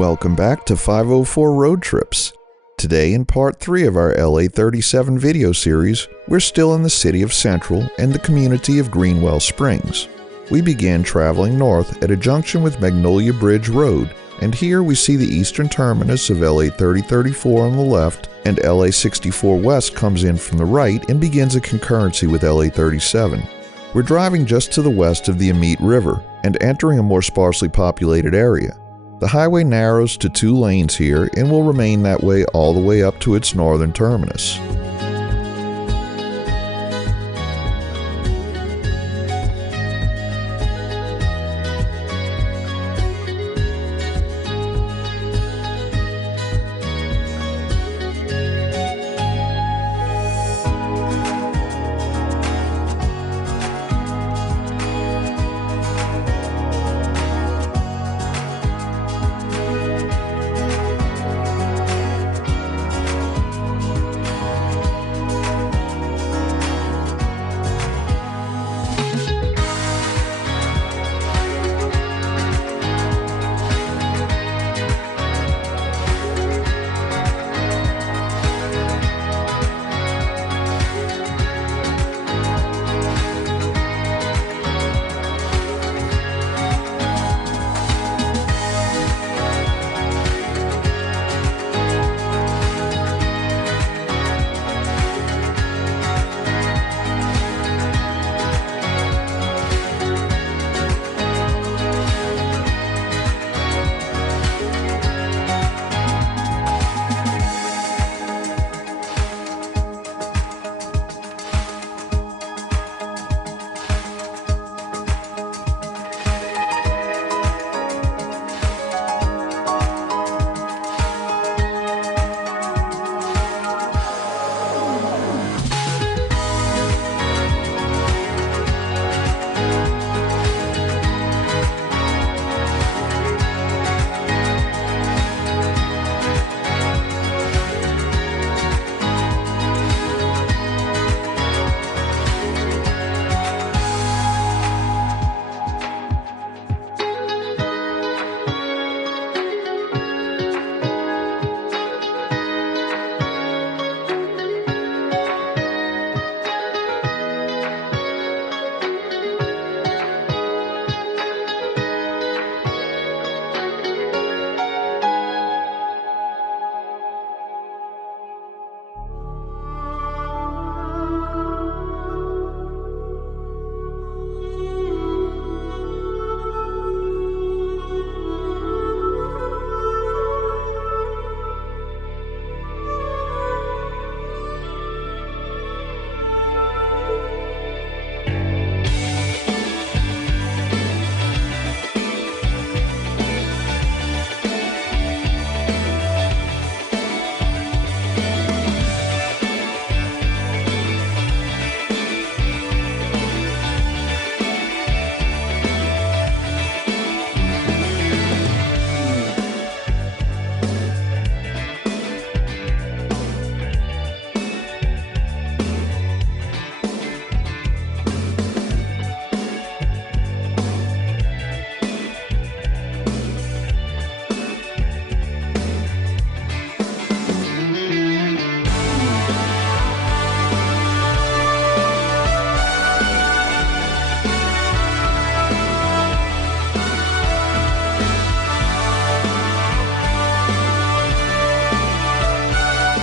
Welcome back to 504 Road Trips. Today, in part 3 of our LA 37 video series, we're still in the city of Central and the community of Greenwell Springs. We began traveling north at a junction with Magnolia Bridge Road, and here we see the eastern terminus of LA 3034 on the left, and LA 64 West comes in from the right and begins a concurrency with LA 37. We're driving just to the west of the Amite River and entering a more sparsely populated area. The highway narrows to 2 lanes here and will remain that way all the way up to its northern terminus.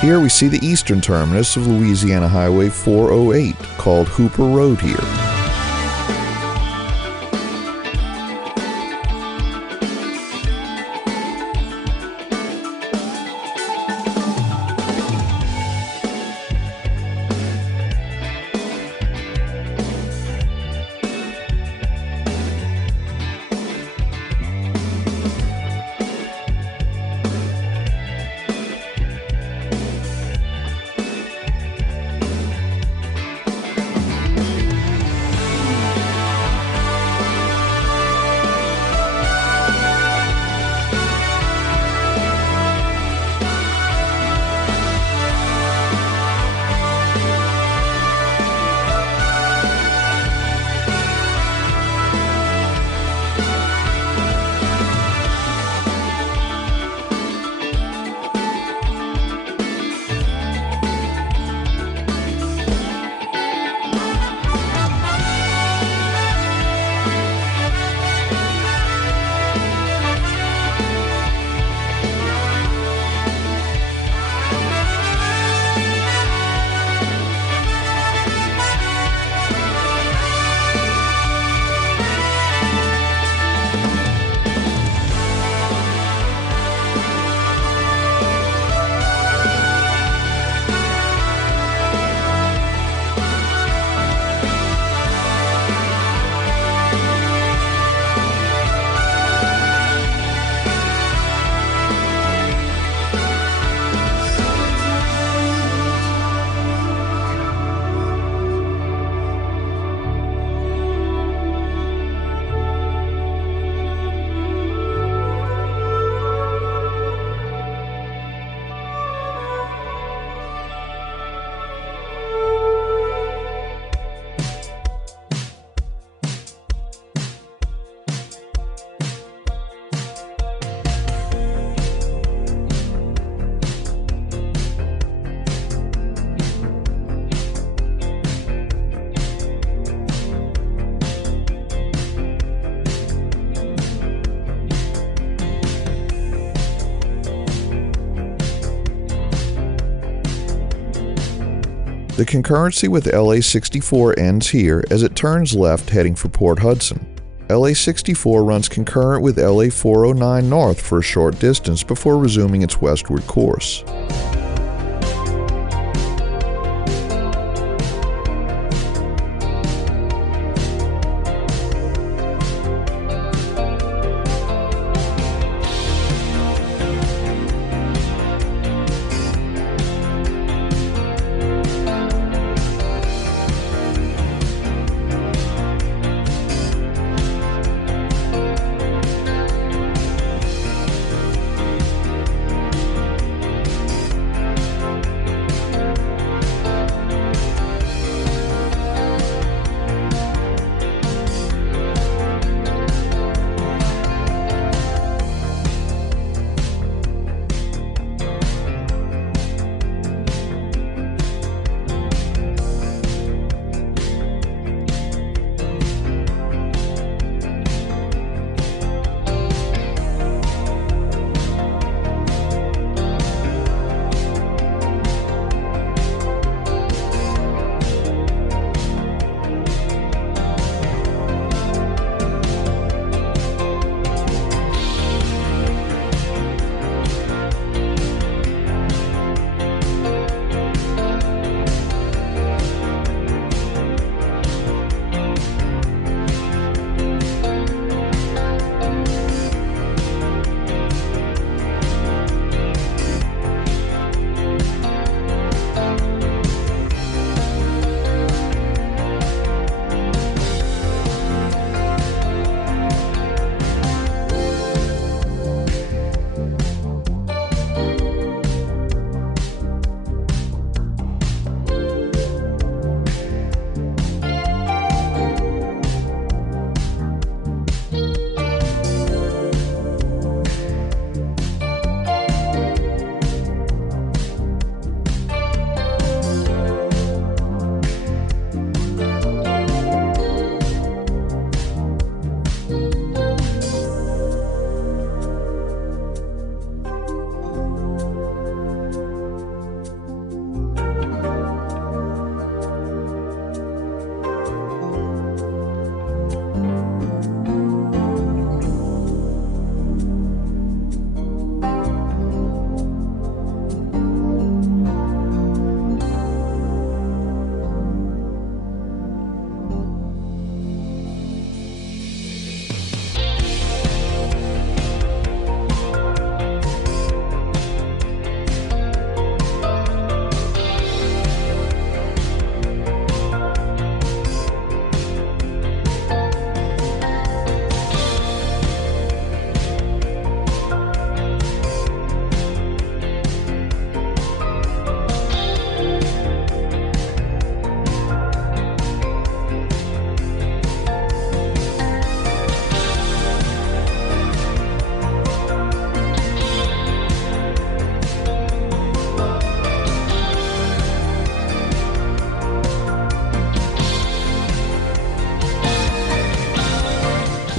Here we see the eastern terminus of Louisiana Highway 408, called Hooper Road here. The concurrency with LA 64 ends here as it turns left heading for Port Hudson. LA 64 runs concurrent with LA 409 north for a short distance before resuming its westward course.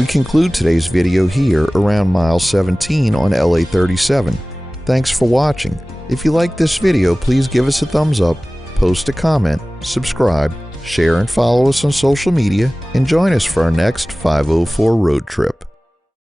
We conclude today's video here around mile 17 on LA 37. Thanks for watching. If you liked this video, please give us a thumbs up, post a comment, subscribe, share and follow us on social media, and join us for our next 504 road trip.